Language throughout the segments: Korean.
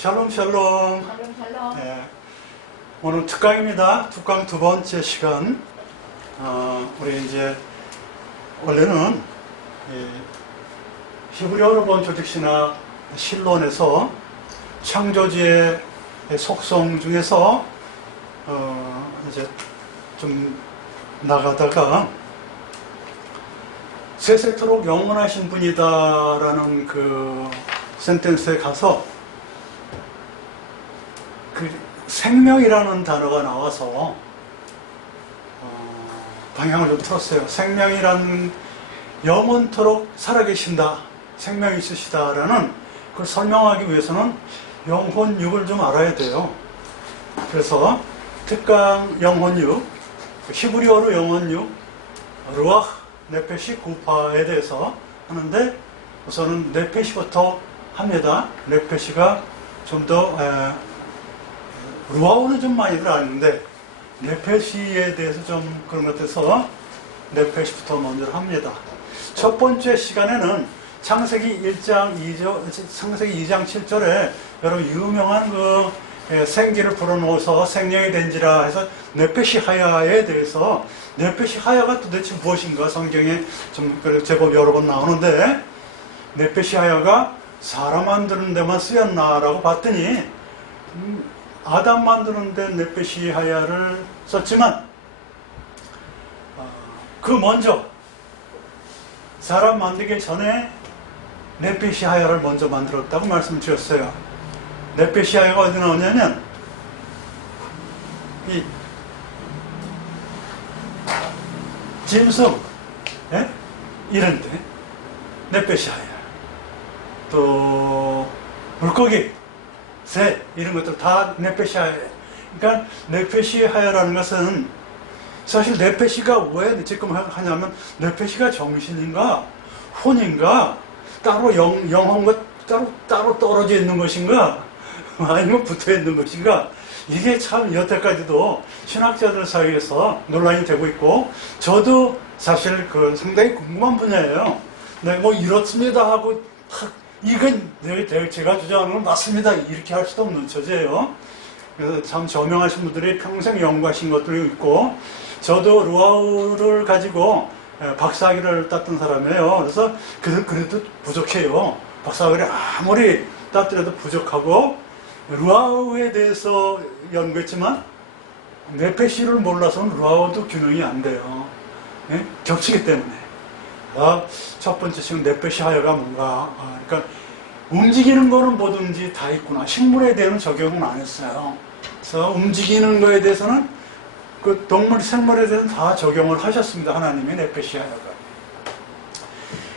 샬롬 샬롬. 샬롬 샬롬. 네, 오늘 특강입니다. 특강 두 번째 시간. 우리 이제 원래는 히브리어로 본 조직신학 실론에서 창조주의 속성 중에서 이제 좀 나가다가 세세토록 영원하신 분이다라는 그 센텐스에 가서 그 생명이라는 단어가 나와서 방향을 좀 틀었어요. 생명이라는 영원토록 살아계신다, 생명이 있으시다라는 그걸 설명하기 위해서는 영혼육을 좀 알아야 돼요. 그래서 특강 영혼육, 히브리어로 영혼육, 루아흐, 네페시, 구파에 대해서 하는데 우선은 네페시부터 합니다. 네페시가 좀 더 루아우는 좀 많이들 아는데 네페시에 대해서 좀 그런 것 같아서 네페시부터 먼저 합니다. 첫 번째 시간에는 창세기 1장 2절, 창세기 2장 7절에 여러분 유명한 그 생기를 불어넣어서 생명이 된지라 해서 네페시 하야에 대해서 네페시 하야가 도대체 무엇인가 성경에 좀 제법 여러 번 나오는데 네페시 하야가 사람 만드는 데만 쓰였나라고 봤더니 아담 만드는 데 네페시 하야를 썼지만 그 먼저 사람 만들기 전에 네페시 하야를 먼저 만들었다고 말씀을 드렸어요. 네페시 하야가 어디 나오냐면 이 짐승 이런데 네페시 하야, 또 물고기, 새 이런 것들 다 네페시 하야. 그러니까 네페시 하야라는 것은 사실 네페시가 왜 지금 하냐면 네페시가 정신인가 혼인가 따로 영혼과 따로 떨어져 있는 것인가 아니면 붙어 있는 것인가, 이게 참 여태까지도 신학자들 사이에서 논란이 되고 있고 저도 사실 그 상당히 궁금한 분야예요. 네, 뭐 이렇습니다 하고 이건 제가 주장하는 건 맞습니다 이렇게 할 수도 없는 처지예요. 그래서 참 저명하신 분들이 평생 연구하신 것들이 있고 저도 루아우를 가지고 박사학위를 땄던 사람이에요. 그래서 그래도 부족해요. 박사학위를 아무리 땄더라도 부족하고 루아우에 대해서 연구했지만 네페시를 몰라서는 루아우도 균형이 안 돼요. 네? 겹치기 때문에. 첫 번째 지금 네페시 하야가 뭔가 그러니까 움직이는 거는 뭐든지 다 있구나. 식물에 대한 적용은 안 했어요. 그래서 움직이는 거에 대해서는 그 동물, 생물에 대해서는 다 적용을 하셨습니다. 하나님의 네페시 하야가.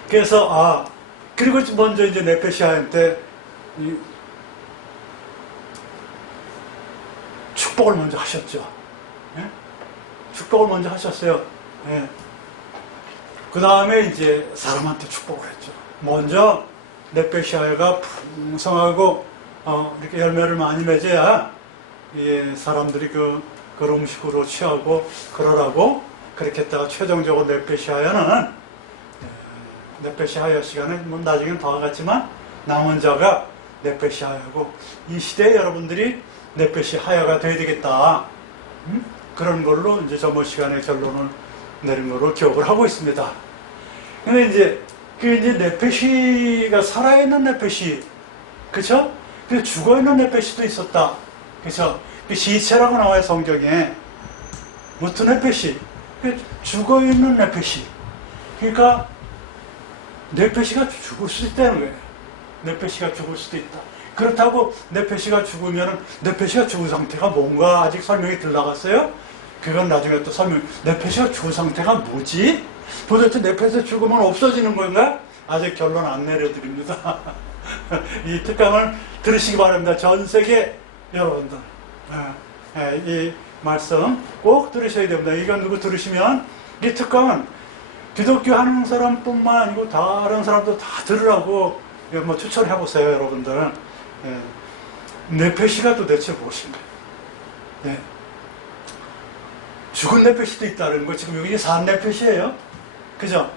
그래서 그리고 먼저 이제 네페시 하야한테 축복을 먼저 하셨죠. 예? 축복을 먼저 하셨어요. 예. 그 다음에 이제 사람한테 축복을 했죠. 먼저 네페시 하야가 풍성하고 이렇게 열매를 많이 맺어야 사람들이 그 음식으로 취하고 그러라고 그렇게 했다가 최종적으로 네페시 하야는 네페시 하야 시간에 뭐 나중에는 더 하겠지만 남은 자가 네페시 하야고 이 시대에 여러분들이 네페시 하야가 돼야 되겠다. 그런 걸로 이제 저번 시간에 결론을 내린 걸로 기억을 하고 있습니다. 근데 이제 네페시가 살아있는 네페시, 그쵸? 근데 죽어있는 네페시도 있었다. 그쵸? 시체라고 나와요, 성경에. 무트 네페시. 죽어있는 네페시. 그러니까, 네페시가 죽을 수 있다는 거예요. 네페시가 죽을 수도 있다. 그렇다고 네페시가 죽으면 네페시가 죽은 상태가 뭔가 아직 설명이 덜 나갔어요? 그건 나중에 또 네페시가 죽은 상태가 뭐지? 도대체 네페시가 죽으면 없어지는 건가? 아직 결론 안 내려드립니다. 이 특강을 들으시기 바랍니다. 전 세계 여러분들. 이 말씀 꼭 들으셔야 됩니다. 이건 누구 들으시면 이 특강은 기독교 하는 사람뿐만 아니고 다른 사람도 다 들으라고 뭐 추천해 보세요, 여러분들. 네페시가 도대체 무엇인가? 죽은 네페시도 있다는 거 지금 여기 산 네페시예요, 그죠?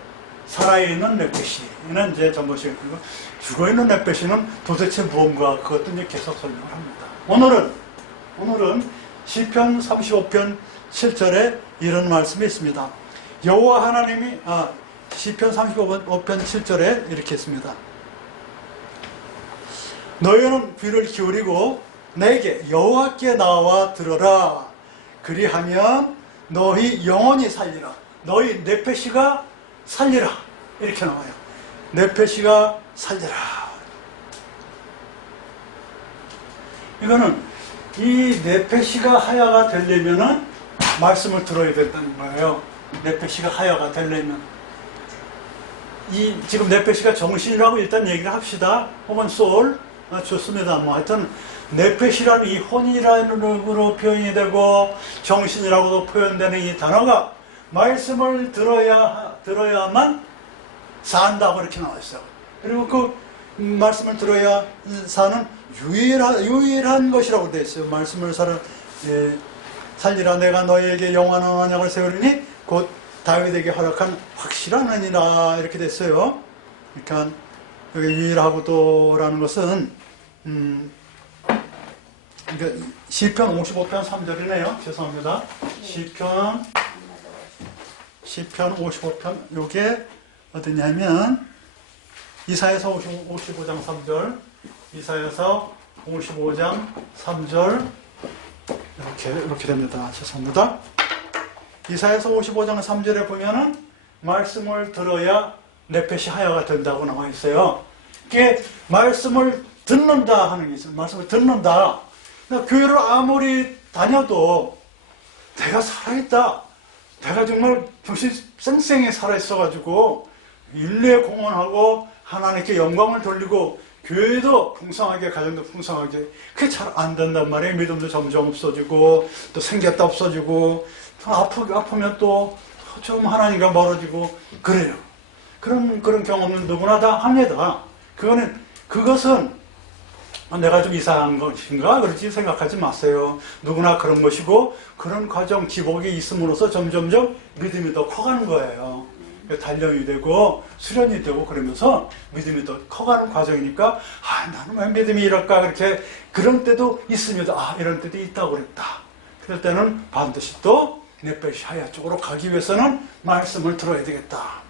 살아있는 넷페시는 이제 전보시겠고, 죽어있는 넷페시는 도대체 무언가, 그것도 이제 계속 설명을 합니다. 오늘은 시편 35편 7절에 이런 말씀이 있습니다. 여호와 하나님이, 시편 35편 7절에 이렇게 했습니다. 너희는 귀를 기울이고 내게 여호와께 나와 들어라. 그리하면 너희 영혼이 살리라. 너희 넷페시가 살리라. 이렇게 나와요. 넷페시가 살리라. 이거는 이 넷페시가 하야가 되려면은 말씀을 들어야 된다는 거예요. 넷페시가 하야가 되려면. 지금 넷페시가 정신이라고 일단 얘기를 합시다. 혹은 소울. 좋습니다. 뭐 하여튼 넷페시라는 이 혼이라는 표현이 되고 정신이라고도 표현되는 이 단어가 말씀을 들어야만 산다고 이렇게 나와 있어요. 그리고 그 말씀을 들어야 사는 유일한 것이라고 되어 있어요. 말씀을 살리라. 내가 너희에게 영원한 언약을 세우리니 곧 다윗에게 허락한 확실한 은이라 이렇게 됐어요. 그러니까 여기 유일하고도라는 것은 그러니까 시편 55편 3절이네요. 죄송합니다. 시편 55편 요게 어디냐면 이사야서 55장 3절, 이사야서 55장 3절 이렇게 됩니다. 죄송합니다. 이사야서 55장 3절에 보면은 말씀을 들어야 넷페시 하야가 된다고 나와 있어요. 이게 말씀을 듣는다 하는 게 있어요. 말씀을 듣는다. 그러니까 교회를 아무리 다녀도 내가 살아있다. 내가 정말 정신 쌩쌩히 살아있어가지고 인류에 공헌하고 하나님께 영광을 돌리고 교회도 풍성하게, 가정도 풍성하게. 그게 잘 안 된단 말이에요. 믿음도 점점 없어지고 또 생겼다 없어지고 또 아프면 또 좀 하나님과 멀어지고 그래요. 그런 경험은 누구나 다 합니다. 그것은 내가 좀 이상한 것인가 그렇지 생각하지 마세요. 누구나 그런 것이고 그런 과정 기복이 있음으로써 점점점 믿음이 더 커가는 거예요. 단련이 되고 수련이 되고 그러면서 믿음이 더 커가는 과정이니까 나는 왜 믿음이 이럴까 그렇게 그런 때도 있습니다. 이런 때도 있다고 그랬다. 그럴 때는 반드시 또 넷페시 하야 쪽으로 가기 위해서는 말씀을 들어야 되겠다.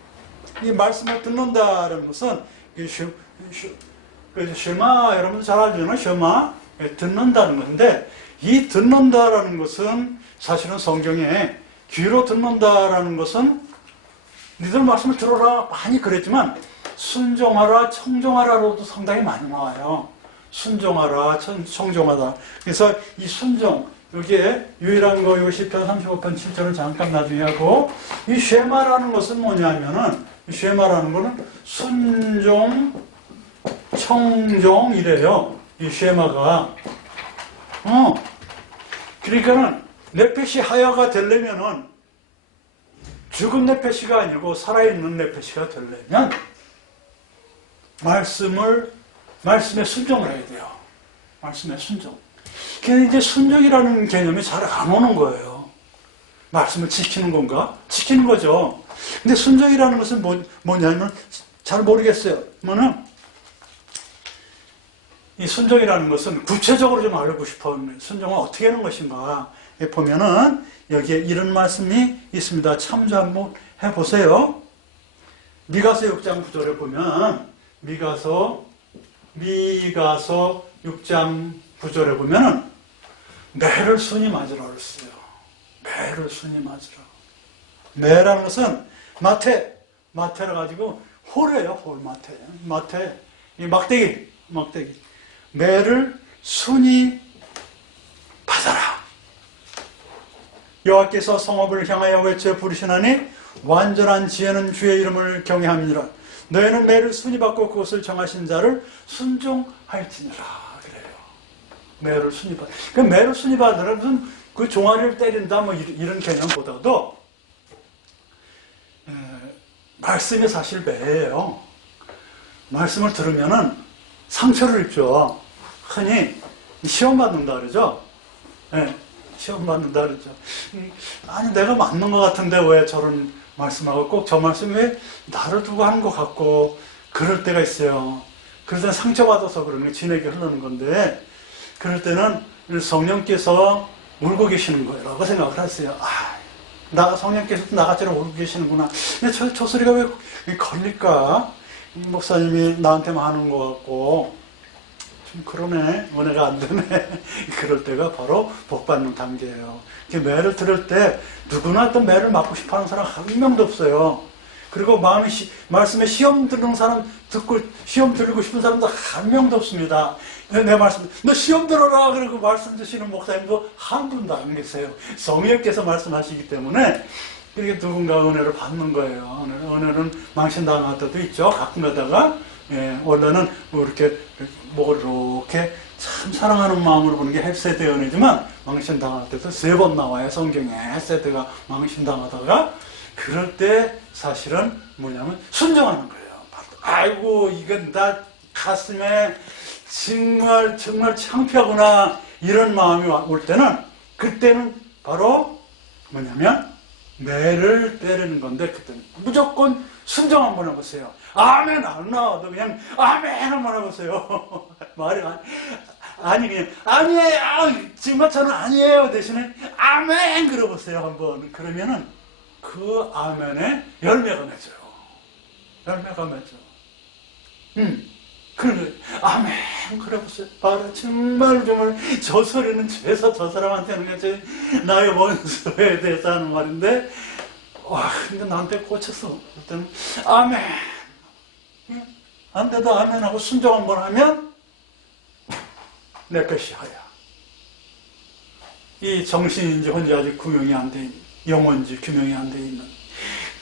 이 말씀을 듣는다라는 것은 쉐마 여러분들 잘 알잖아요. 쉐마 듣는다는 건데 이 듣는다라는 것은 사실은 성경에 귀로 듣는다라는 것은 니들 말씀을 들어라 많이 그랬지만 순종하라 청종하라로도 상당히 많이 나와요. 순종하라 청종하다. 그래서 이 순종 여기에 유일한 거 요 시편 35편 7절을 잠깐 나중에 하고 이 쉐마라는 것은 뭐냐면은 이 쉐마라는 거는 순종 청종이래요. 이 쉐마가. 그러니까는 넷페시 하야가 되려면은 죽은 넷페시가 아니고 살아있는 넷페시가 되려면 말씀에 순종을 해야 돼요. 말씀에 순종. 근데 이제 순종이라는 개념이 잘 안 오는 거예요. 말씀을 지키는 건가? 지키는 거죠. 근데 순종이라는 것은 뭐냐면 잘 모르겠어요. 이 순종이라는 것은 구체적으로 좀 알고 싶어요. 순종은 어떻게 하는 것인가? 보면은 여기에 이런 말씀이 있습니다. 참조 한번 해보세요. 미가서 6장 9절에 보면 미가서 6장 9절에 보면은 매를 순이 맞으라 그랬어요. 매를 순이 맞으라. 매라는 것은 마태라 가지고 홀이에요. 홀 마태. 이 막대기. 매를 순이 받아라. 여호와께서 성읍을 향하여 외쳐 부르시나니 완전한 지혜는 주의 이름을 경외함이니라. 너희는 매를 순이 받고 그것을 정하신 자를 순종할지니라. 그래요. 매를 순이 받. 그 매를 순이 받으라 무슨 그 종아리를 때린다 뭐 이런 개념보다도 말씀이 사실 매예요. 말씀을 들으면은 상처를 입죠. 흔히 시험 받는다 그러죠. 시험 받는다 그러죠. 아니 내가 맞는 것 같은데 왜 저런 말씀하고 꼭 저 말씀이 왜 나를 두고 하는 것 같고 그럴 때가 있어요. 그럴 때는 상처받아서 그런 게 진에게 흐르는 건데 그럴 때는 성령께서 울고 계시는 거예요 라고 생각을 했어요. 성령께서도 나같이는 울고 계시는구나. 근데 저 소리가 왜 걸릴까? 목사님이 나한테만 하는 것 같고 좀 그러네, 은혜가 안 되네. 그럴 때가 바로 복받는 단계예요. 매를 들을 때 누구나 또 매를 맞고 싶어하는 사람 한 명도 없어요. 그리고 말씀에 시험 들는 사람 듣고 시험 들고 싶은 사람도 한 명도 없습니다. 내 말씀, 너 시험 들어라 그러고 말씀 주시는 목사님도 한 분도 안 계세요. 성령께서 말씀하시기 때문에 이렇게 누군가 은혜를 받는 거예요. 은혜는 망신당할 때도 있죠. 가끔 가다가 원래는 이렇게 참 사랑하는 마음으로 보는 게 헬세대 은혜지만 망신당할 때도 3번 나와요. 성경에 헬세대가 망신당하다가 그럴 때 사실은 뭐냐면 순종하는 거예요. 아이고 이건 나 가슴에 정말 창피하구나 이런 마음이 올 때는 그때는 바로 뭐냐면 매를 때리는 건데 그때는 무조건 순종 한번 해보세요. 아멘 안 나와도 그냥 아멘 한번 해보세요. 말이 아니 그냥 아니에요 정말 저는 아니에요 대신에 아멘 그러보세요 한번. 그러면은 그 아멘에 열매가 맺어요. 열매가 맺어. 그래 아멘 그래보세요. 바로 정말 저 소리는 죄서 저 사람한테는 거지 나의 원수에 대해서 하는 말인데 근데 나한테 꽂혔어. 그때는 아멘 안 돼도 아멘하고 순종 한번 하면 내 것이 하야. 이 정신인지 혼자 아직 구명이 안 돼 있는 영혼인지 규명이 안 돼 있는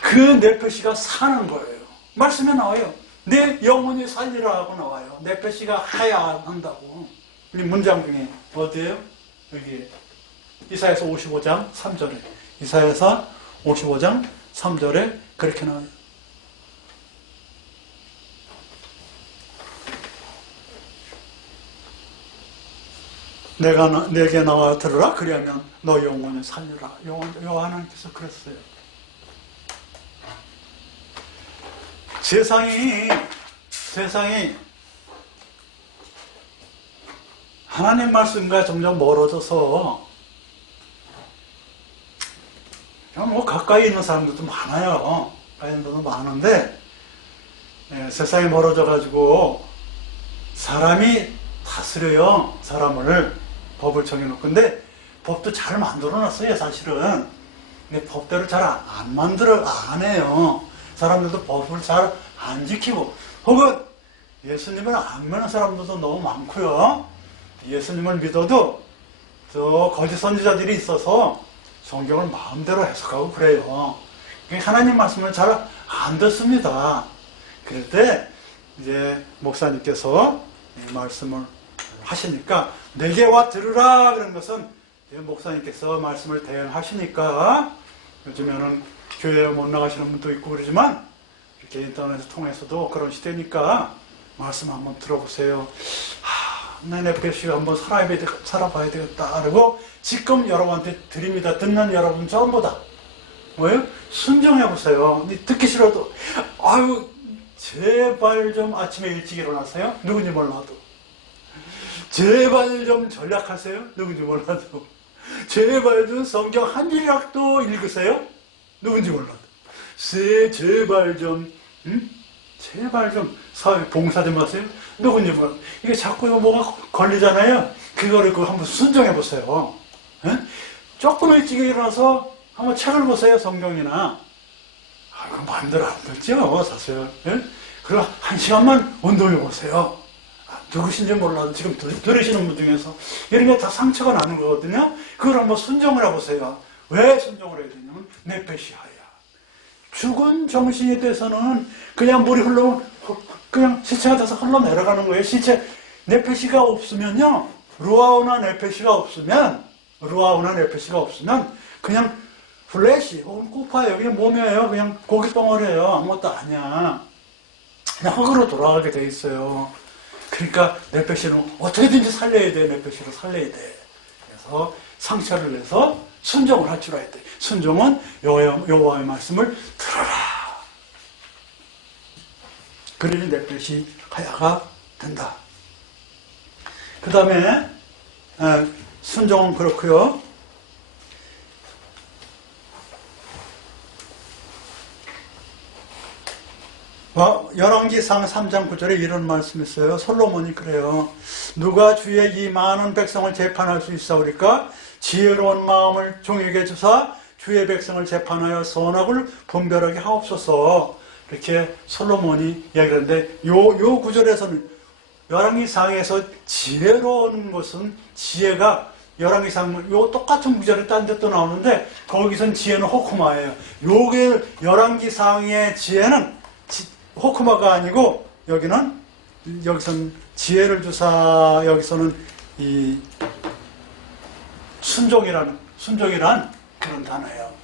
그 네페시가 사는 거예요. 말씀에 나와요. 내 영혼이 살리라 하고 나와요. 네페시가 하야 한다고. 이 문장 중에 어디에요? 여기 이사야서 55장 3절에 이사야서 55장 3절에 그렇게 나와요. 내게 나와 들으라 그리하면 너 영혼을 살리라. 하나님께서 그랬어요. 세상이 하나님 말씀과 점점 멀어져서 가까이 있는 사람들도 많아요. 가까이 있는 사람도 많은데 세상이 멀어져 가지고 사람이 다스려요. 사람을 법을 정해놓고. 근데 법도 잘 만들어놨어요 사실은. 근데 법대로 잘 안 해요. 사람들도 법을 잘 안 지키고 혹은 예수님을 안 믿는 사람들도 너무 많고요. 예수님을 믿어도 저 거짓 선지자들이 있어서 성경을 마음대로 해석하고 그래요. 하나님 말씀을 잘 안 듣습니다. 그럴 때 이제 목사님께서 말씀을 하시니까 내게 와 들으라 그런 것은 목사님께서 말씀을 대행하시니까 요즘에는 교회에 못 나가시는 분도 있고 그러지만 이렇게 인터넷을 통해서도 그런 시대니까 말씀 한번 들어보세요. 내 네페시가 한번 살아봐야 되겠다. 그리고 지금 여러분한테 드립니다. 듣는 여러분 전부 다 뭐예요? 순종해보세요. 듣기 싫어도 제발 좀 아침에 일찍 일어나세요. 누군지 몰라도. 제발 좀 전략하세요. 누군지 몰라도. 제발 좀 성경 한 줄이라도 읽으세요. 누군지 몰라도. 제발 좀 사회 봉사 좀 하세요. 누군지 몰라도. 이게 자꾸 뭐가 걸리잖아요. 그거를 한번 순종해보세요. 조금 일찍 일어나서 한번 책을 보세요. 성경이나. 그거 마음대로 안 들죠 사실. 그리고 1시간만 운동해보세요. 누구신지 몰라도 지금 들으시는 분 중에서 이런 게 다 상처가 나는 거거든요. 그걸 한번 순종을 해보세요. 왜 순종을 해야 되냐면 네페시하야. 죽은 정신에 대해서는 그냥 물이 흘러면 그냥 시체가 돼서 흘러내려가는 거예요. 네페시가 없으면요. 루아우나 네페시가 없으면 그냥 플래시 혹은 꾸파예요. 그냥 몸이에요. 그냥 고깃덩어리예요. 아무것도 아니야. 그냥 흙으로 돌아가게 돼 있어요. 그러니까 네페시는 어떻게든지 살려야 돼. 네페시를 살려야 돼. 그래서 상처를 내서 순종을 할 줄 알아야 돼. 순종은 여호와의 말씀을 들어라. 그러니 넷펫이 하야가 된다. 그 다음에 순종은 그렇고요. 열왕기상 3장 9절에 이런 말씀이 있어요. 솔로몬이 그래요. 누가 주의 이 많은 백성을 재판할 수 있사오리까? 지혜로운 마음을 종에게 주사 주의 백성을 재판하여 선악을 분별하게 하옵소서. 이렇게 솔로몬이 이야기하는데 요 구절에서는 열왕기상에서 지혜로운 것은 지혜가 열왕기상 요 똑같은 구절이 딴 데 또 나오는데 거기선 지혜는 호크마예요. 요게 열왕기상의 지혜는 호크마가 아니고 여기선 지혜를 주사 여기서는 이 순종이란 그런 단어예요.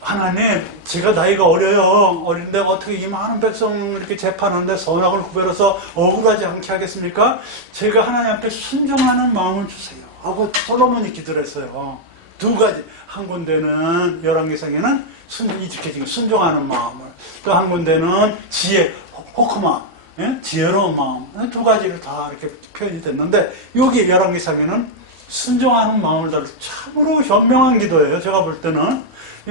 하나님, 제가 나이가 어린데 어떻게 이 많은 백성을 이렇게 재판하는데 선악을 구별해서 억울하지 않게 하겠습니까? 제가 하나님 앞에 순종하는 마음을 주세요 하고 솔로몬이 기도를 했어요. 두 가지. 한 군데는 열왕기상에는 이렇게 지금 순종하는 마음을, 또 한 군데는 지혜, 호크마, 지혜로운 마음, 두 가지를 다 이렇게 표현이 됐는데 여기 열왕기상에는 순종하는 마음을 달고 참으로 현명한 기도예요. 제가 볼 때는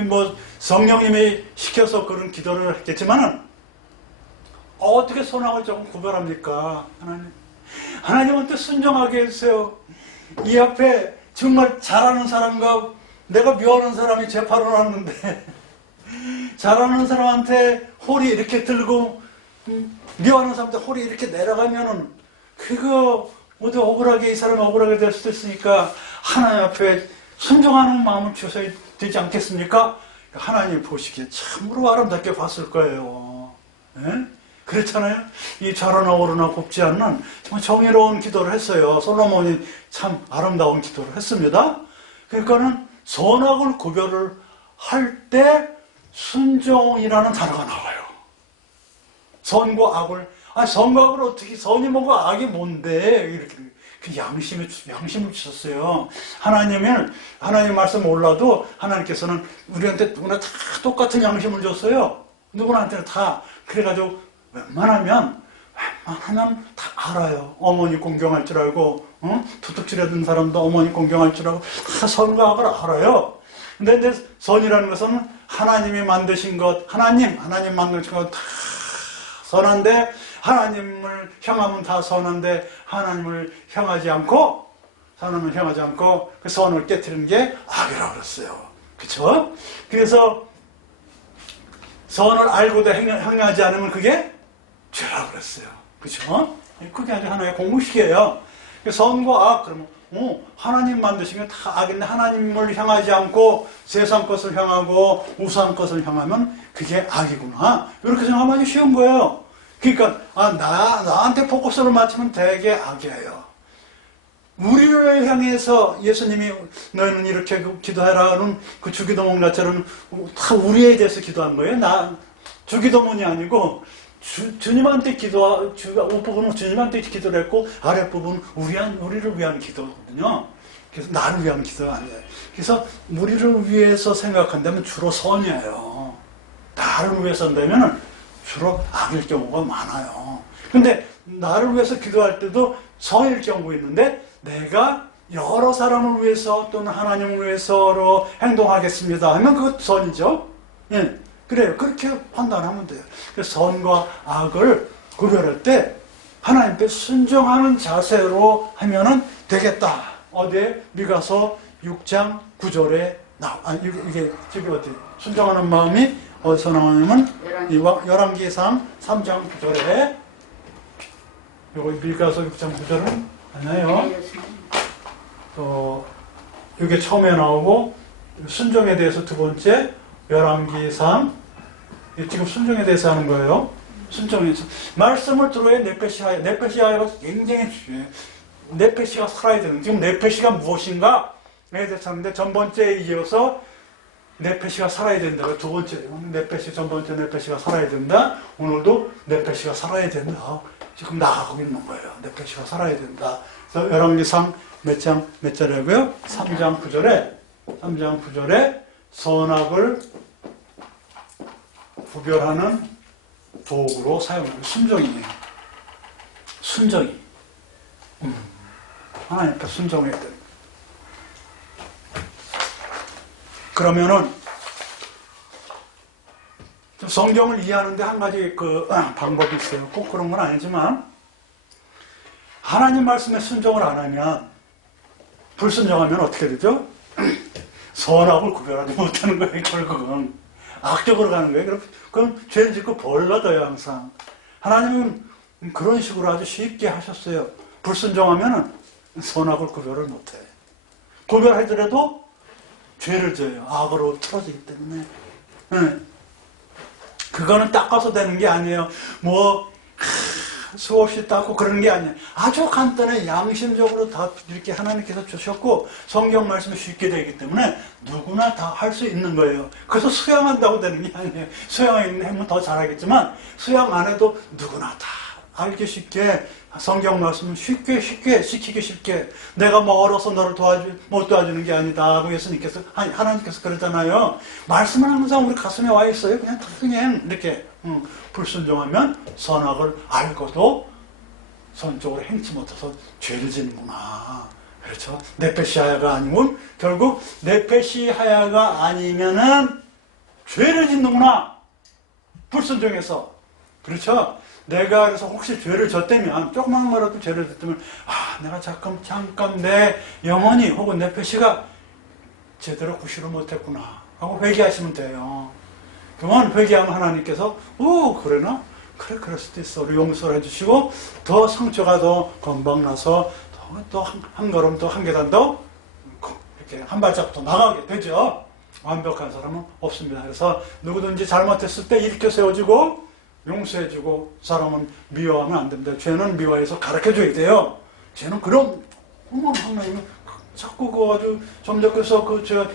뭐 성령님이 시켜서 그런 기도를 했겠지만은 어떻게 선악을 조금 구별합니까? 하나님한테 순종하게 해주세요. 이 앞에 정말 잘하는 사람과 내가 미워하는 사람이 재판을 하는데 잘하는 사람한테 홀이 이렇게 들고 미워하는 사람한테 홀이 이렇게 내려가면은 그거 모두 억울하게 이 사람이 억울하게 될 수도 있으니까 하나님 앞에 순종하는 마음을 주셔야 되지 않겠습니까? 하나님 보시기에 참으로 아름답게 봤을 거예요. 예? 그렇잖아요. 이 좌로나 오르나 곱지 않는 정말 정의로운 기도를 했어요. 솔로몬이 참 아름다운 기도를 했습니다. 그러니까는 선악을 구별을 할 때 순종이라는 단어가 나와요. 선과 악을, 선과 악을 어떻게, 선이 뭐고 악이 뭔데, 이렇게. 그 양심을 주셨어요. 하나님 말씀 몰라도 하나님께서는 우리한테 누구나 다 똑같은 양심을 줬어요. 누구나한테는 다. 그래가지고 웬만하면 다 알아요. 어머니 공경할 줄 알고, 도둑질하던 사람도 어머니 공경할 줄 알고, 다 선과 악을 알아요. 근데 선이라는 것은 하나님이 만드신 것, 하나님 만드신 것 다 선한데, 하나님을 향하면 다 선한데, 하나님을 향하지 않고 그 선을 깨트리는 게 악이라고 그랬어요. 그쵸? 그래서 선을 알고도 행하지 않으면 그게 죄라고 그랬어요. 그쵸? 그게 아주 하나의 공부식이에요. 선과 악, 그러면 하나님 만드신 게 다 악인데 하나님을 향하지 않고 세상 것을 향하고 우상 것을 향하면 그게 악이구나. 이렇게 생각하면 아주 쉬운 거예요. 그러니까 나한테 포커스를 맞추면 되게 악이에요. 우리를 향해서 예수님이 너희는 이렇게 기도해라는 그 주기도문 자체는 다 우리에 대해서 기도한 거예요. 주기도문이 아니고 주님한테 윗부분은 주님한테 기도를 했고 아랫부분은 우리를 위한 기도거든요. 그래서 나를 위한 기도가 아니에요. 그래서 우리를 위해서 생각한다면 주로 선이에요. 나를 위해서 한다면 주로 악일 경우가 많아요. 근데 나를 위해서 기도할 때도 선일 경우가 있는데 내가 여러 사람을 위해서 또는 하나님을 위해서로 행동하겠습니다 하면 그것 선이죠. 예, 그래요. 그렇게 판단하면 돼요. 그래서 선과 악을 구별할 때 하나님께 순종하는 자세로 하면은 되겠다. 어디에? 미가서 6장 9절에 이게 저기 어디? 순종하는 마음이 어디서 나오냐면 열왕기상 3장 9절에 요거 미가서 6장 9절은 아니에요. 이게 처음에 나오고 순종에 대해서 두 번째 열왕기상 지금 순종에 대해서 하는 거예요. 순종에 대해서 말씀을 들어야 네페시아가 굉장히 중요해요. 네페시가 살아야 되는 지금 네페시가 무엇인가에 대해서 하는데 전번째에 이어서 네페시가 살아야 된다. 두 번째, 전번째 네페시가 살아야 된다. 오늘도 네페시가 살아야 된다. 지금 나가고 있는 거예요. 넷페시가 살아야 된다. 그래서 열왕기상 몇 절이고요? 3장 9절에 선악을 구별하는 도구로 사용하는 순종이에요. 순종이. 하나님 앞에 순종해야 돼요. 그러면은 성경을 이해하는데 한 가지 방법이 있어요. 꼭 그런 건 아니지만 하나님 말씀에 순종을 안 하면 불순종하면 어떻게 되죠? 선악을 구별하지 못하는 거예요. 결국은 악적으로 가는 거예요. 그럼 죄를 짓고 벌 받아요. 항상 하나님은 그런 식으로 아주 쉽게 하셨어요. 불순종하면 선악을 구별을 못해. 구별하더라도 죄를 져요. 악으로 틀어지기 때문에. 네. 그거는 닦아서 되는 게 아니에요. 수없이 닦고 그러는 게 아니에요. 아주 간단해. 양심적으로 다 이렇게 하나님께서 주셨고 성경 말씀이 쉽게 되기 때문에 누구나 다 할 수 있는 거예요. 그래서 수양한다고 되는 게 아니에요. 수양하면 더 잘하겠지만 수양 안 해도 누구나 다 알기 쉽게 성경 말씀은 쉽게 시키기 쉽게 내가 어려서 너를 못 도와주는 게 아니다 하고 예수님께서 하나님께서 그러잖아요. 말씀은 항상 우리 가슴에 와 있어요. 그냥 이렇게 불순종하면 선악을 알고도 선적으로 행치 못해서 죄를 짓는구나. 그렇죠. 넷페시하야가 아니면 결국 넷페시하야가 아니면은 죄를 짓는구나. 불순종해서. 그렇죠. 내가 그래서 혹시 죄를 졌다면 조그만 거라도 죄를 졌다면 내가 잠깐 내 영혼이 혹은 내 표시가 제대로 구실을 못했구나 하고 회개하시면 돼요. 그러면 회개하면 하나님께서 그러나? 그래 그럴 수도 있어. 우리 용서를 해주시고 더 상처가 더 건방나서 또 한 걸음 더 한 계단 더 이렇게 한 발짝 더 나가게 되죠. 완벽한 사람은 없습니다. 그래서 누구든지 잘못했을 때 일으켜 세워지고 용서해주고 사람은 미워하면 안 됩니다. 죄는 미워해서 가르쳐줘야 돼요. 죄는 그럼 하나님은 자꾸 그거 아주 점적해서 제가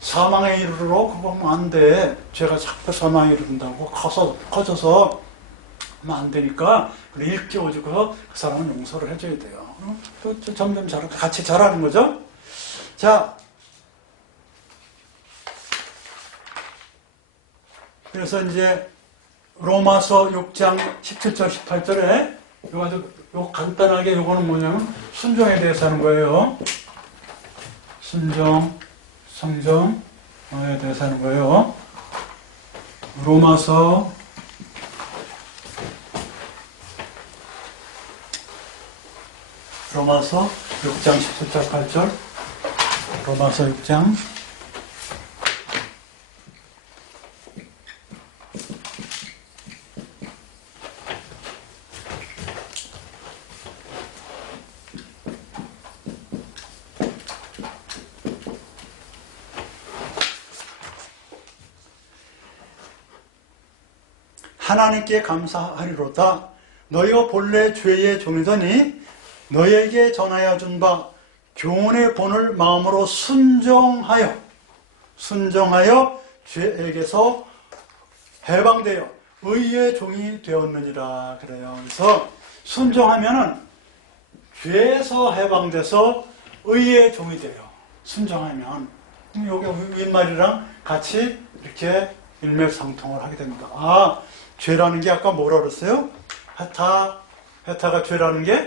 사망에 이르러 그거 하면 안 돼. 죄가 자꾸 사망에 이른다고 커져서 하면 안 되니까 일깨워주고 그 사람은 용서를 해줘야 돼요. 또 점점 같이 자라는 거죠. 자, 그래서 이제 로마서 6장 17절 18절에 요 간단하게 요거는 뭐냐면 순종에 대해서 하는 거예요. 순종, 성정에 대해서 하는 거예요. 로마서 6장 17절 8절 로마서 6장 하나님께 감사하리로다. 너희가 본래 죄의 종이더니 너희에게 전하여 준 바 교훈의 본을 마음으로 순종하여 죄에게서 해방되어 의의 종이 되었느니라. 그래요. 그래서 순종하면은 죄에서 해방돼서 의의 종이 돼요. 순종하면 여기 윗말이랑 같이 이렇게 일맥상통을 하게 됩니다. 죄라는 게 아까 뭐라 그랬어요? 해타가 죄라는 게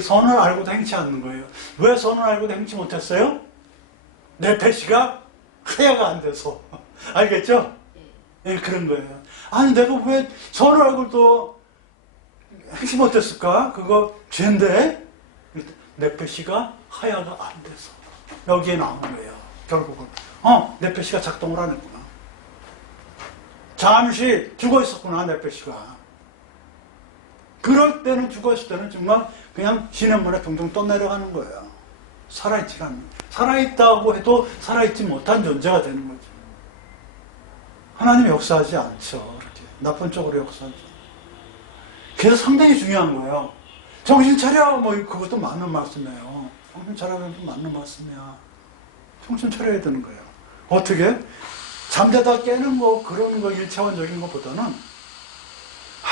선을 알고도 행치 않는 거예요. 왜 선을 알고도 행치 못했어요? 넷페시가 하야가 안 돼서. 알겠죠? 네, 그런 거예요. 아니 내가 왜 선을 알고도 행치 못했을까? 그거 죄인데 넷페시가 하야가 안 돼서 여기에 나온 거예요. 결국은 넷페시가 작동을 안 했구나. 잠시 죽어 있었구나, 넷페시가. 그럴 때는 죽었을 때는 정말 그냥 시냇물에 둥둥 떠내려가는 거예요. 살아있지 않는. 살아있다고 해도 살아있지 못한 존재가 되는 거죠. 하나님이 역사하지 않죠. 이렇게 나쁜 쪽으로 역사하죠. 그래서 상당히 중요한 거예요. 정신 차려! 그것도 맞는 말씀이에요. 정신 차려도 맞는 말씀이야. 정신 차려야 되는 거예요. 어떻게? 잠자다 깨는 거, 그런 거, 일차원적인 것보다는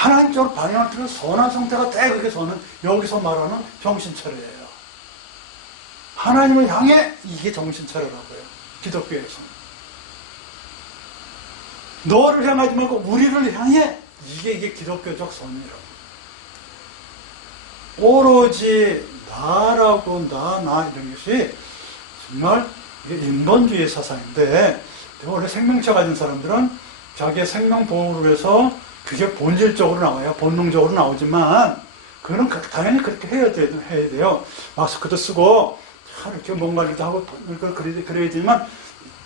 하나님 쪽으로 방향을 틀어 선한 상태가 대극에서는 여기서 말하는 정신차려예요. 하나님을 향해 이게 정신차려라고요. 기독교에서는. 너를 향하지 말고 우리를 향해 이게 기독교적 선이라고. 오로지 나라고 나 이런 것이 정말 이게 인본주의 사상인데 원래 생명체 가진 사람들은 자기의 생명 보호를 위해서 그게 본질적으로 나와요. 본능적으로 나오지만 그거는 당연히 그렇게 해야 돼요. 마스크도 쓰고 이렇게 몸 관리도 하고 그래야 되지만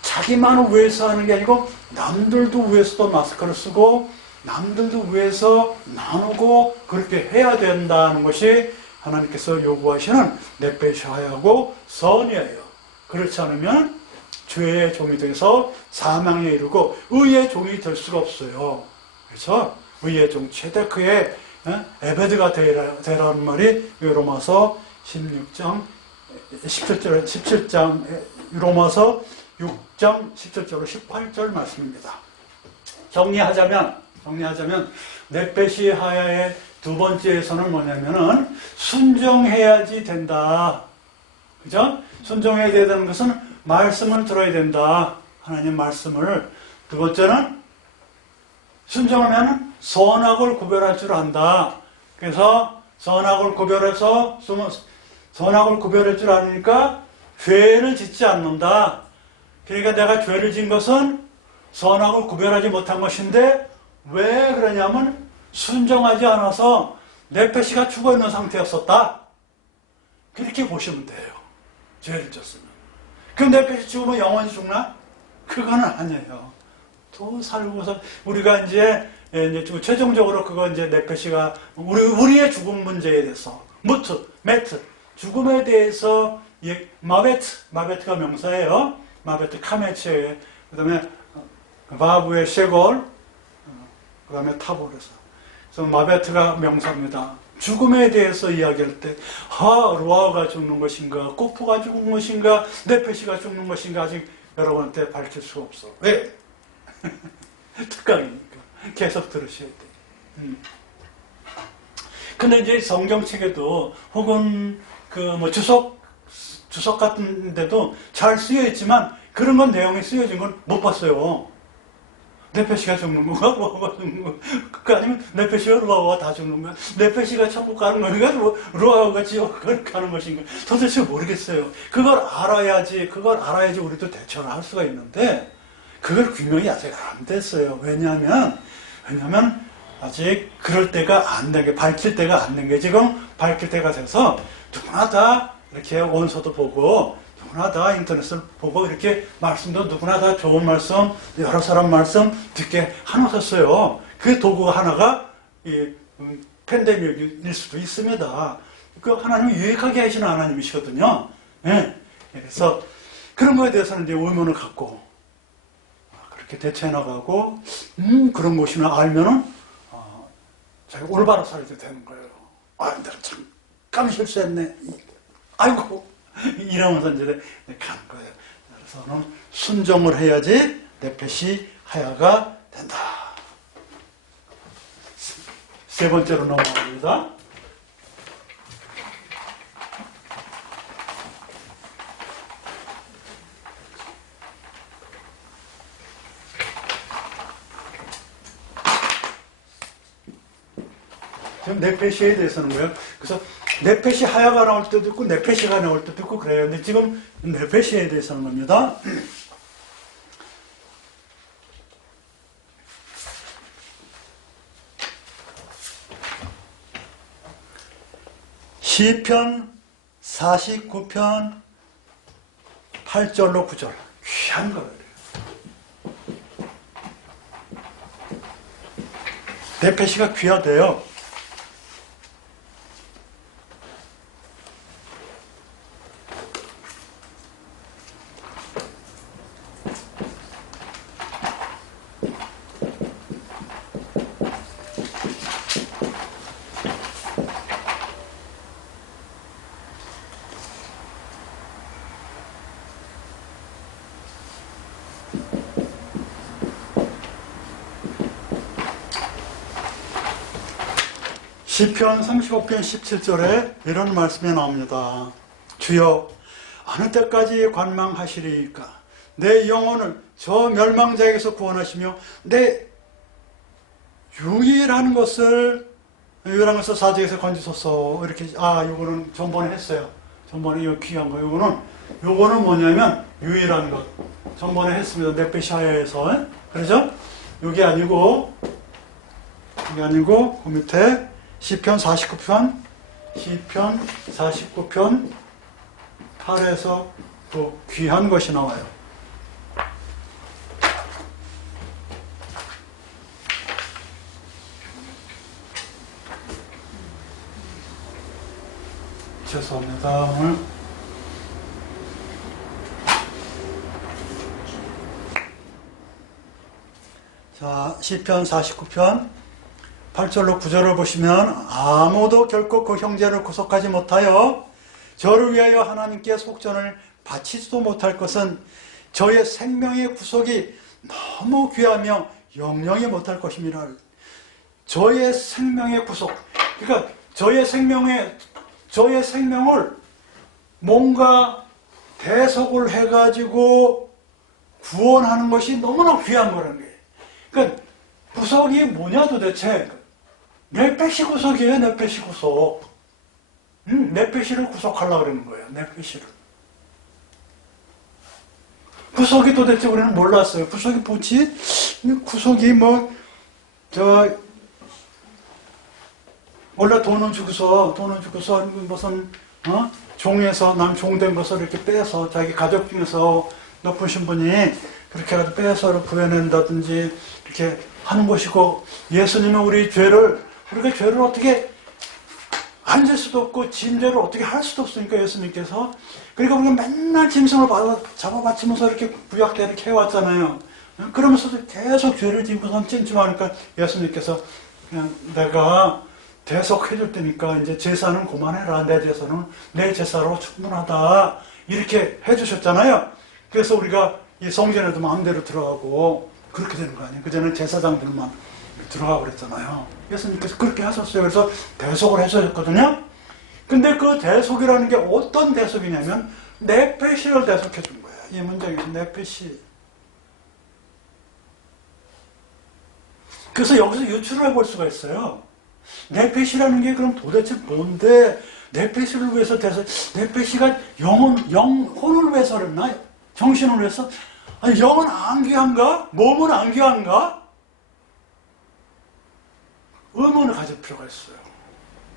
자기만을 위해서 하는 게 아니고 남들도 위해서도 마스크를 쓰고 남들도 위해서 나누고 그렇게 해야 된다는 것이 하나님께서 요구하시는 넷베시하고 선이에요. 그렇지 않으면 죄의 종이 돼서 사망에 이르고 의의 종이 될 수가 없어요. 그래서 의의 종 최대크의 에베드가 되라는 말이 로마서 16장 17장 로마서 6장 17절로 18절 말씀입니다. 정리하자면 넷베시하야의 두 번째에서는 뭐냐면은 순종해야지 된다. 그죠? 순종해야 된다는 것은 말씀을 들어야 된다. 하나님 말씀을. 두 번째는 순종하면 선악을 구별할 줄 안다. 그래서 선악을 구별할 줄 아니까 죄를 짓지 않는다. 그러니까 내가 죄를 지은 것은 선악을 구별하지 못한 것인데 왜 그러냐면 순종하지 않아서 넷베시가 죽어있는 상태였었다. 그렇게 보시면 돼요. 죄를 졌으면. 그럼 넷베시 죽으면 영원히 죽나? 그건 아니에요. 또 살고서 우리가 이제 최종적으로 그거 이제 넷베시가 우리의 죽음 문제에 대해서 매트 죽음에 대해서 마베트가 명사예요. 마베트 카메체에 그다음에 바브의 셰골 그다음에 타볼에서 그래서 마베트가 명사입니다. 죽음에 대해서 이야기할 때 루아가 죽는 것인가 꾸프가 죽는 것인가 넷베시가 죽는 것인가 아직 여러분한테 밝힐 수가 없어. 왜? 특강이니까 계속 들으셔야 돼. 근데 이제 성경책에도 혹은 주석 같은 데도 잘 쓰여 있지만 그런 건 내용이 쓰여진 건 못 봤어요. 넷베시가 죽는 건가? 루아가 죽는 건가? 그 아니면 넷베시와 루아가 다 죽는 건가? 넷베시가 천국 가는 건가? 루아가 지옥 가는 것인가? 도대체 모르겠어요. 그걸 알아야지 우리도 대처를 할 수가 있는데 그걸 규명이 아직 안 됐어요. 왜냐하면 아직 그럴 때가 안 된 게, 밝힐 때가 안 된 게 지금 밝힐 때가 돼서 누구나 다 이렇게 원서도 보고 누구나 다 인터넷을 보고 이렇게 말씀도 누구나 다 좋은 말씀, 여러 사람 말씀 듣게 하셨어요. 그 도구 하나가 이 팬데믹일 수도 있습니다. 그 하나님이 유익하게 하시는 하나님이시거든요. 네. 그래서 그런 거에 대해서는 이제 의문을 갖고 그렇게 대처해 나가고 그런 것이나 알면은 자기가 올바로 살아야 되는 거예요. 내가 잠깐 실수했네. 아이고 이러면서 이제 가는 거예요. 그래서는 순종을 해야지 넷베시 하야가 된다. 세 번째로 넘어갑니다. 지금 넷베시에 대해서는 뭐예요? 그래서 넷베시 하야가 나올 때도 있고 넷베시가 나올 때도 있고 그래요. 근데 지금 넷베시에 대해서는 겁니다. 시편 49편 8절로 9절 귀한 거예요. 넷베시가 귀하대요. 시편 35편 17절에 이런 말씀이 나옵니다. 주여 어느 때까지 관망하시리이까? 내 영혼을 저 멸망자에게서 구원하시며 내 유일한 것을 사지에서 건지소서. 이렇게 요거는 전번에 했어요. 전번에 이거 귀한 거. 요거는 뭐냐면 유일한 것. 전번에 했습니다. 넷베시아에서. 그렇죠? 요게 아니고 그 밑에 시편 49편 8에서 또 귀한 것이 나와요. 죄송합니다. 오늘 자, 시편 49편 8절로 9절을 보시면 아무도 결코 그 형제를 구속하지 못하여 저를 위하여 하나님께 속전을 바치지도 못할 것은 저의 생명의 구속이 너무 귀하며 영영이 못할 것입니다. 저의 생명의 구속. 그러니까 저의 생명을 뭔가 대속을 해가지고 구원하는 것이 너무나 귀한 거라는 거예요. 그러니까 구속이 뭐냐 도대체? 넷페시 구속이에요. 넷페시 구속. 넷페시를 구속하려고 그러는 거예요. 넷페시를. 구속이 도대체 우리는 몰랐어요. 구속이 뭐지? 구속이 원래 돈은 주고서 무슨 종에서 남 종된 것을 이렇게 빼서 자기 가족 중에서 높으신 분이 그렇게 해서 빼서 구해낸다든지 이렇게 하는 것이고, 예수님은 우리가 죄를 어떻게 앉을 수도 없고 짐죄를 어떻게 할 수도 없으니까 예수님께서. 그러니까 우리가 맨날 짐승을 잡아받치면서 이렇게 구약때 이렇게 해왔잖아요. 그러면서도 계속 죄를 지고선 찜찜하니까 예수님께서 그냥 내가 대속해줄 테니까 이제 제사는 그만해라. 내 제사로 충분하다. 이렇게 해주셨잖아요. 그래서 우리가 이 성전에도 마음대로 들어가고 그렇게 되는 거 아니에요. 그전에는 제사장들만 들어가고 그랬잖아요. 예수님께서 그렇게 하셨어요. 그래서 대속을 해주셨거든요. 근데 그 대속이라는 게 어떤 대속이냐면 넷페시를 대속해 준 거예요. 이 문장에서 넷페시. 그래서 여기서 유추를 해볼 수가 있어요. 넷페시라는 게 그럼 도대체 뭔데? 넷페시를 위해서 넷페시가 영혼을 위해서 그랬나? 정신을 위해서? 아니, 영은 안 귀한가? 몸은 안 귀한가? 의문을 가질 필요가 있어요.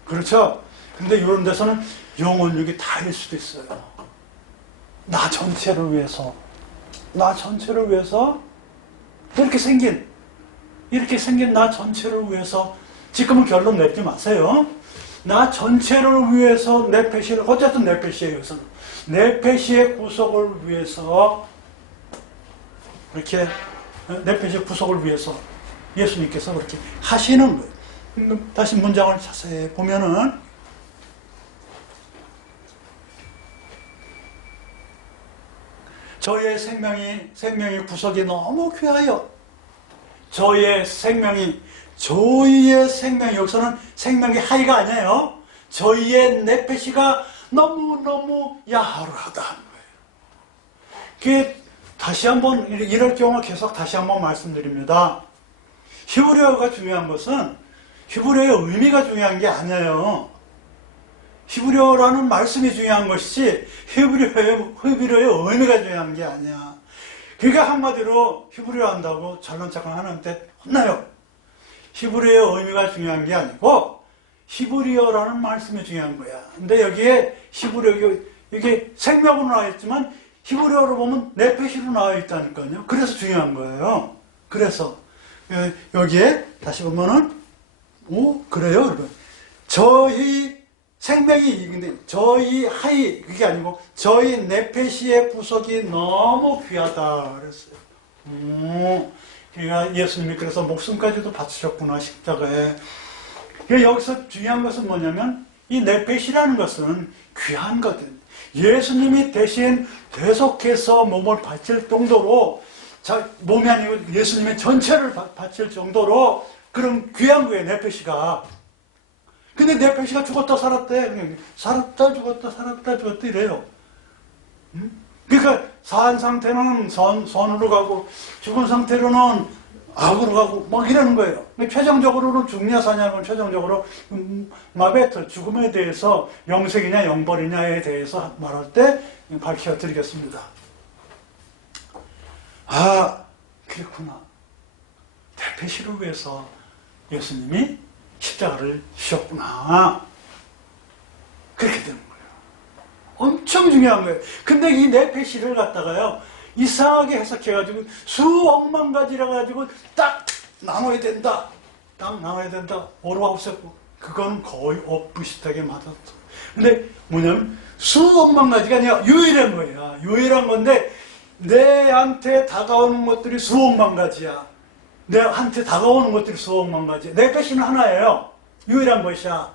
그렇죠? 근데 이런 데서는 영혼육이 다일 수도 있어요. 나 전체를 위해서 이렇게 생긴 나 전체를 위해서. 지금은 결론 내지 마세요. 나 전체를 위해서 넷페시를, 어쨌든 넷페시예요. 여기서는 넷페시의 구속을 위해서, 이렇게 넷페시의 구속을 위해서 예수님께서 그렇게 하시는 거예요. 다시 문장을 자세히 보면은 저의 생명이 구속이 너무 귀하여, 저희의 생명이 여기서는 생명의 하이가 아니에요. 저희의 넷페시가 너무너무 야하루하다. 그게 다시 한번 이럴 경우 계속 다시 한번 말씀드립니다. 히브리어가 중요한 것은 히브리어의 의미가 중요한 게 아니에요. 히브리어라는 말씀이 중요한 것이지 히브리어의 의미가 중요한 게 아니야. 그러니까 한마디로 히브리어 한다고 잘난 척을 하나님한테 혼나요. 히브리어의 의미가 중요한 게 아니고 히브리어라는 말씀이 중요한 거야. 근데 여기에 이게 생명으로 나와 있지만 히브리어로 보면 넷페시로 나와 있다니까요. 그래서 중요한 거예요. 그래서 여기에 다시 보면은 그래요? 여러분. 저희 생명이, 근데 저희 하이, 그게 아니고 저희 넷페시의 구속이 너무 귀하다 그랬어요. 그러니까 예수님이 그래서 목숨까지도 바치셨구나, 십자가에. 여기서 중요한 것은 뭐냐면 이 넷페시라는 것은 귀한 거든. 예수님이 대신 대속해서 몸을 바칠 정도로, 몸이 아니고 예수님의 전체를 바칠 정도로 그런 귀한 거예요, 넷페시가. 근데 네페시가 죽었다 살았대. 그냥 살았다 죽었다 살았다 죽었다 이래요. 그러니까 산 상태는 선으로 가고 죽은 상태로는 악으로 가고 막 이러는 거예요. 최종적으로는 죽냐 사냐는 최종적으로 마베트 죽음에 대해서 영생이냐 영벌이냐에 대해서 말할 때 밝혀드리겠습니다. 아, 그렇구나. 네페시를 위해서 예수님이 십자가를 지셨구나. 그렇게 되는 거예요. 엄청 중요한 거예요. 근데 이 네페시를 갖다가요, 이상하게 해석해가지고 수억만 가지라 가지고 딱 나눠야 된다. 딱 나눠야 된다. 오르가 없었고. 그건 거의 엇비슷하게 맞았어. 근데 뭐냐면 수억만 가지가 아니라 유일한 거야. 유일한 건데 내한테 다가오는 것들이 수억만 가지야. 내한테 다가오는 것들이 수억만 가지야. 네페시는 하나예요. 유일한 것이야.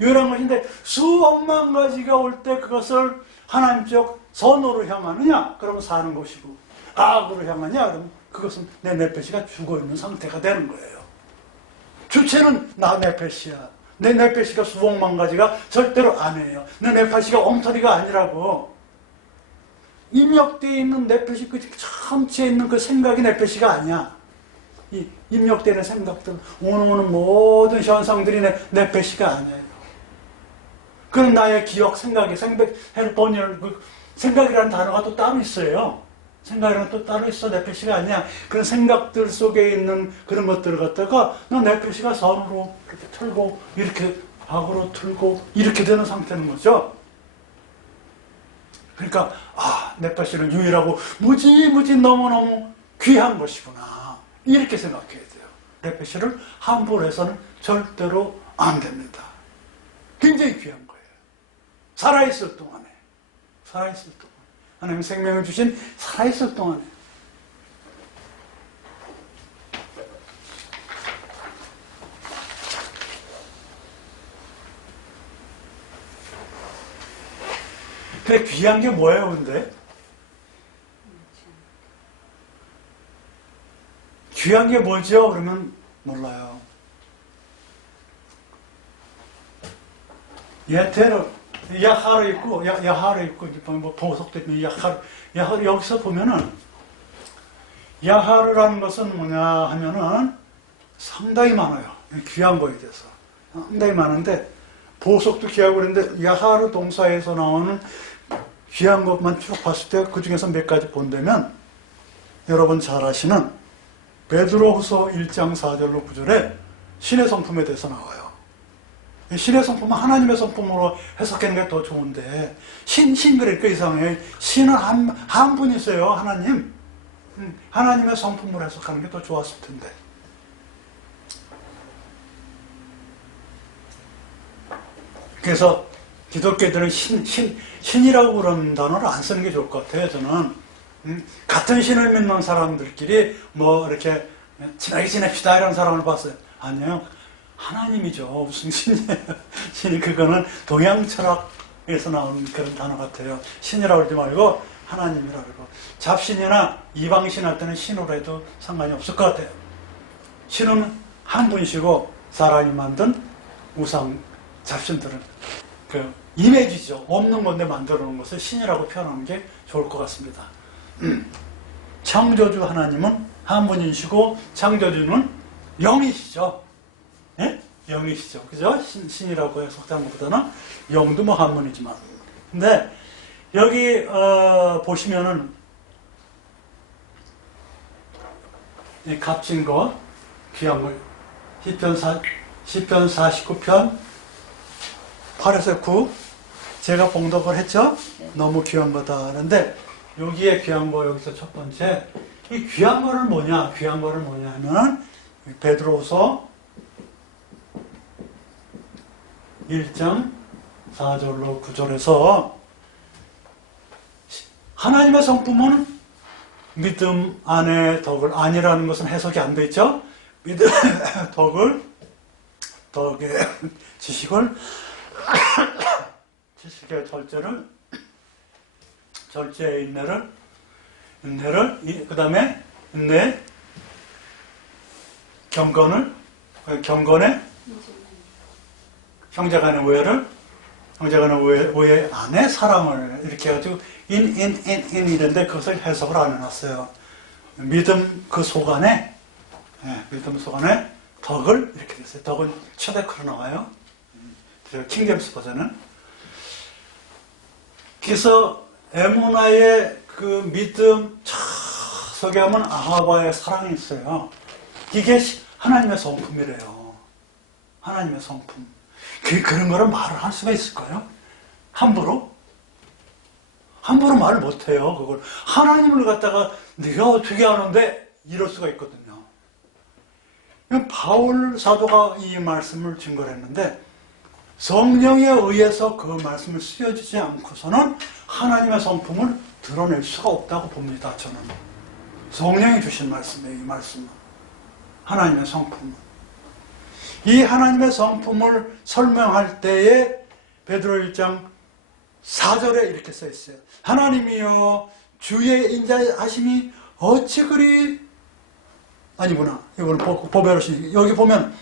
유일한 것인데 수억만 가지가 올 때 그것을 하나님적 선으로 향하느냐? 그러면 사는 것이고, 악으로 향하냐? 그러면 그것은 내 네페시가 죽어있는 상태가 되는 거예요. 주체는 나 네페시야. 내 네페시가 수억만 가지가 절대로 아니에요. 내 네페시가 엉터리가 아니라고. 입력되어 있는 네페시, 그 참치에 있는 그 생각이 네페시가 아니야. 이 입력되는 생각들, 오는 모든 현상들이 네페시가 아니에요. 그건 나의 기억, 생각이, 생각이라는 단어가 또 따로 있어요. 생각이라는 또 따로 있어. 네페시가 아니야. 그런 생각들 속에 있는 그런 것들을 갖다가 너 네페시가 선으로 이렇게 틀고, 이렇게 악으로 틀고, 이렇게 되는 상태는 거죠. 그러니까, 아, 네페시는 유일하고 무지무지 너무너무 귀한 것이구나. 이렇게 생각해야 돼요. 네페시를 함부로 해서는 절대로 안 됩니다. 굉장히 귀한 거예요. 살아있을 동안에. 살아있을 동안에. 하나님 생명을 주신 살아있을 동안에. 근데 귀한 게 뭐예요, 근데? 귀한 게 뭐죠? 그러면 몰라요. 예테르, 야하르 있고, 야하르 있고, 뭐 보석도 있고, 야하르, 여기서 보면은, 야하르라는 것은 뭐냐 하면은 상당히 많아요. 귀한 거에 대해서. 상당히 많은데, 보석도 귀하고 그런데, 야하르 동사에서 나오는 귀한 것만 쭉 봤을 때, 그 중에서 몇 가지 본다면, 여러분 잘 아시는 베드로후서 1장 4절로 9절에 신의 성품에 대해서 나와요. 신의 성품은 하나님의 성품으로 해석하는 게 더 좋은데, 그러니까 이상해. 신은 한 분이세요, 하나님. 하나님의 성품으로 해석하는 게 더 좋았을 텐데. 그래서 기독교들은 신이라고 그런 단어를 안 쓰는 게 좋을 것 같아요, 저는. 같은 신을 믿는 사람들끼리 뭐 이렇게 친하게 지냅시다 이런 사람을 봤어요. 아니요. 하나님이죠. 무슨 신이에요. 신이 그거는 동양 철학에서 나온 그런 단어 같아요. 신이라고 그러지 말고 하나님이라고 그러고. 잡신이나 이방신 할 때는 신으로 해도 상관이 없을 것 같아요. 신은 한 분이시고 사람이 만든 우상 잡신들은 그 이미지죠. 없는 건데 만들어 놓은 것을 신이라고 표현하는 게 좋을 것 같습니다. 창조주 하나님은 한 분이시고 창조주는 영이시죠. 예? 영이시죠. 그죠? 신이라고 해석하는 것보다는 영도 뭐 한 분이지만. 근데 여기 보시면은 이 값진 거, 귀한 거, 시편 49편 8에서 9 제가 봉독을 했죠? 너무 귀한 거다 하는데 여기에 귀한 거 여기서 첫 번째 이 귀한 거를 뭐냐? 귀한 거를 뭐냐 하면 베드로후서 1장 4절로 9절에서 하나님의 성품은 믿음 안에 덕을 아니라는 것은 해석이 안 돼 있죠? 믿음 덕의 지식의 절제의 인내를 그 다음에 인내 경건의 형제간의 오해 안에 사랑을 이렇게 해가지고 in 이런데 그것을 해석을 안 해놨어요. 믿음 그 속 안에, 믿음 속 안에 덕을 이렇게 됐어요. 덕은 초대크로 나와요. 킹제임스 버전은. 그래서 에모나의 그 믿음 속에 하면 아하바의 사랑이 있어요. 이게 하나님의 성품이래요. 하나님의 성품. 그런 거를 말을 할 수가 있을까요? 함부로? 함부로 말을 못해요. 그걸 하나님을 갖다가 네가 어떻게 하는데 이럴 수가 있거든요. 바울 사도가 이 말씀을 증거를 했는데 성령에 의해서 그 말씀을 쓰여지지 않고서는 하나님의 성품을 드러낼 수가 없다고 봅니다. 저는 성령이 주신 말씀이에요. 이 말씀은 하나님의 성품은. 이 하나님의 성품을 설명할 때에 베드로 1장 4절에 이렇게 써 있어요. 하나님이여 주의 인자하심이 어찌 그리 아니구나. 이거는 보배로시. 여기 보면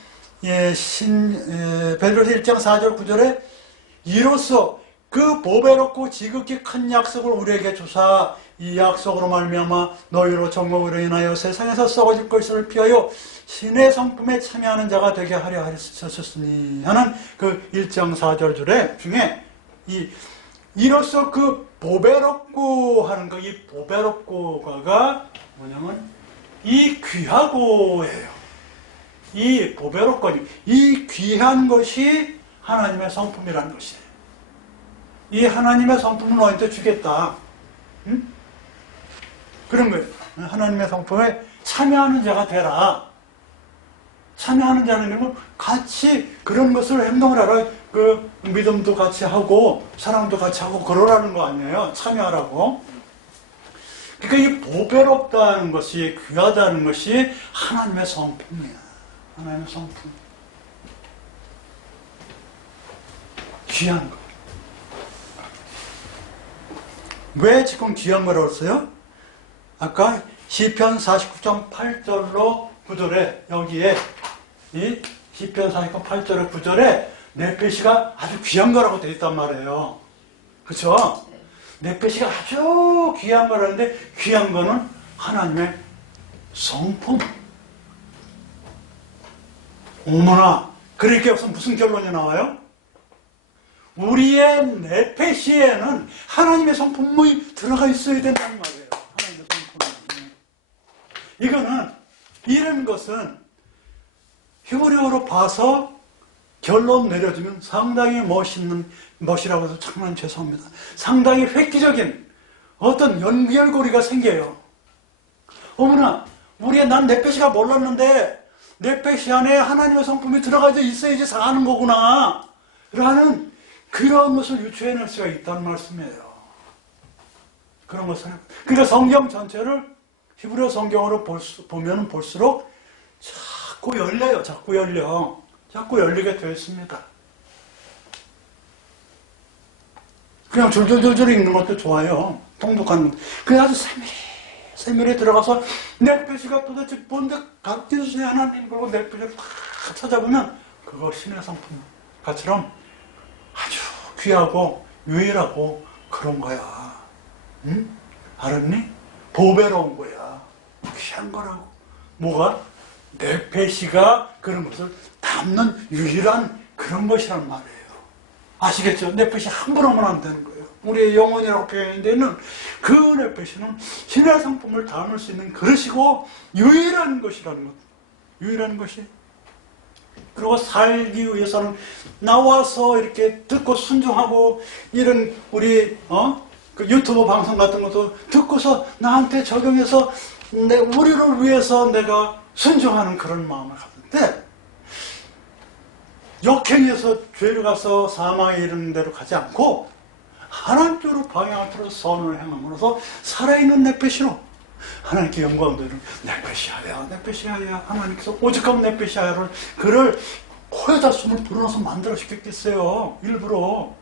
베드로서 1장 4절 9절에 이로써 그 보배롭고 지극히 큰 약속을 우리에게 주사 이 약속으로 말미암아 너희로 정복으로 인하여 세상에서 썩어질 것을 피하여 신의 성품에 참여하는 자가 되게 하려 하셨으니 하는 그 1장 4절 중에 이로써 그 보배롭고 하는 거, 이 보배롭고가 뭐냐면 이 귀하고예요. 이 보배롭거니 이 귀한 것이 하나님의 성품이라는 것이에요. 이 하나님의 성품을 너희한테 주겠다. 응? 그런 거예요. 하나님의 성품에 참여하는 자가 되라. 참여하는 자는 건 같이 그런 것을 행동을 하라. 그 믿음도 같이 하고 사랑도 같이 하고 그러라는 거 아니에요. 참여하라고. 그러니까 이 보배롭다는 것이 귀하다는 것이 하나님의 성품이에요. 하나님의 성품. 귀한 거. 왜 지금 귀한 거라고 했어요? 아까 시편 49장 8절로 9절에 여기에 이 시편 49장 8절로 9절에 넷페시가 아주 귀한 거라고 되어 있단 말이에요. 그렇죠? 넷페시가 아주 귀한 거라는데 귀한 거는 하나님의 성품. 어머나, 그렇게 해서 무슨 결론이 나와요? 우리의 넷페시에는 하나님의 성품이 들어가 있어야 된다는 말이에요. 하나님의 성품. 이거는 이런 것은 히브리어로 봐서 결론 내려주면 상당히 멋이라고 해서 정말 죄송합니다. 상당히 획기적인 어떤 연결고리가 생겨요. 어머나, 난 넷페시가 몰랐는데 넷페시 안에 하나님의 성품이 들어가져 있어야지 사는 거구나 라는 그런 것을 유추해낼 수가 있다는 말씀이에요. 그런 것을. 그러니까 성경 전체를 히브리어 성경으로 보면 볼수록 자꾸 열려요. 자꾸 열리게 되어 있습니다. 그냥 줄줄줄줄 읽는 것도 좋아요. 통독하는 것도. 그냥 아주 세밀히 들어가서 넷페시가 도대체 뭔데 각진수의 하나님 그리고 넷페시를 다 찾아보면 그거 신의 성품 같처럼 아주 귀하고 유일하고 그런 거야. 응? 알았니? 보배로운 거야. 귀한 거라고. 뭐가? 넷페시가 그런 것을 담는 유일한 그런 것이란 말이에요. 아시겠죠? 넷페시 함부로 하면 안 되는 거예요. 우리의 영혼이라고 표현되는 그 넷페시는 신의 성품을 담을 수 있는 그릇이고 유일한 것이라는 것. 유일한 것이. 그리고 살기 위해서는 나와서 이렇게 듣고 순종하고 이런 우리 그 유튜브 방송 같은 것도 듣고서 나한테 적용해서 우리를 위해서 내가 순종하는 그런 마음을 갖는데 역행해서 죄를 가서 사망에 이르는 대로 가지 않고 하나님 쪽으로 방향을 틀어서 선을 행함으로써 살아있는 넷페시로 하나님께 영광 돌리는 넷페시아야 하나님께서 오직하면 넷페시아야를 그를 코에다 숨을 불어넣어서 만들어 시켰겠어요. 일부러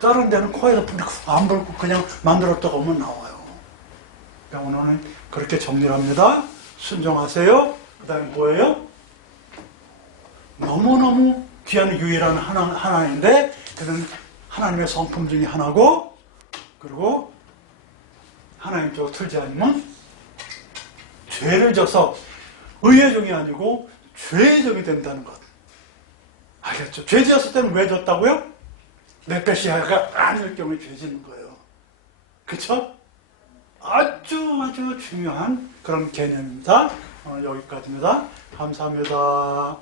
다른 데는 코에다 불고 안 불고 그냥 만들었다가 오면 나와요. 그러니까 오늘은 그렇게 정리를 합니다. 순종하세요. 그 다음에 뭐예요? 너무너무 귀한 유일한 하나인데 그는 하나님의 성품 중에 하나고, 그리고 하나님 쪽으로 틀지 않으면 죄를 져서 의의 종이 아니고 죄의 종이 된다는 것. 알겠죠? 죄 지었을 때는 왜 졌다고요? 넷베시아가 아닐 경우에 죄 짓는 거예요. 그쵸? 아주 중요한 그런 개념입니다. 여기까지입니다. 감사합니다.